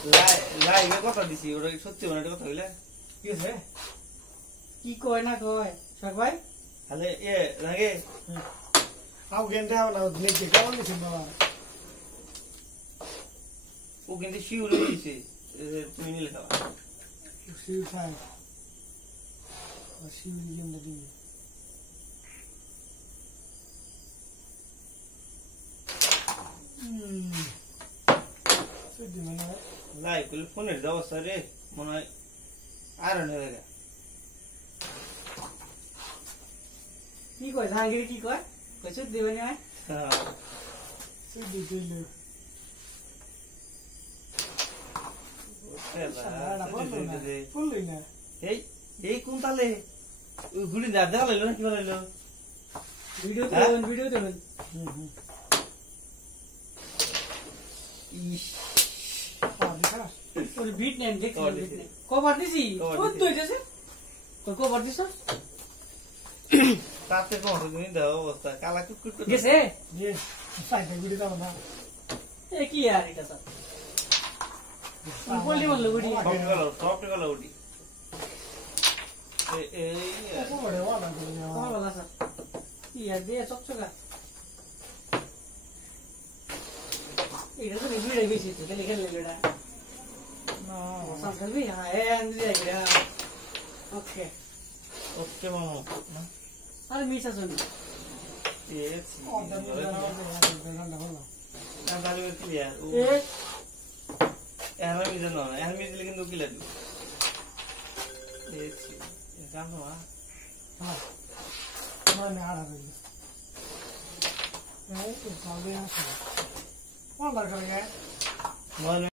লাইভে কথা দিছি ওটা সত্যি মানে কথা হইলে কি আছে কি কয় না কয় শাক ভাই তাহলে এ লাগে আউ গেন্দে আও না দেখে কেমন দিছেন বাবা ও কিন্তু শিউরে দিছে তুমি নিলে খাওয়া শিউ খায় শিউ গেন্দে দিই সত্যি মানে লাইভ করলে ফোনের অবস্থা রে মনে হয় আয়রন হয়ে গেছে কি কয় জাহাঙ্গীর কি কয় কইছ দিবেন না হ্যাঁ সত্যি দিল ফুলই না এই এই কোন তালে ওই গুলি না দেওয়া লাগলো না কি বলাইলো ভিডিও দেবেন ইস ওর বিট নেন দেখি কভার দিছি কত হইছে তো কভার দিছ তাতে কোন তুমি দাও অবস্থা কালা কুটকুট করে গেছে জি সাইডে গুড়ি দাও না এ কি আর এটা তো বলি বললো গুড়ি সফট গলা উঠি এই ওরে ওয়ালা গুড়ি ওয়ালা স্যার কি আর দিয়ে চকচকা এটা তো ভিড়ে বেশি তো তাহলে খেলে এটা না সামনে भी हां ए अंदर जाएगा ओके ওকে মামা না আর মিছা শুনি এই না দালি ক্লিয়ার ও এ এমনি জানো এমনি দিলে কিন্তু কি লাগবে এই জানো হ্যাঁ মানে আড়া দিল এই তো ভালো আছে কোন দরকার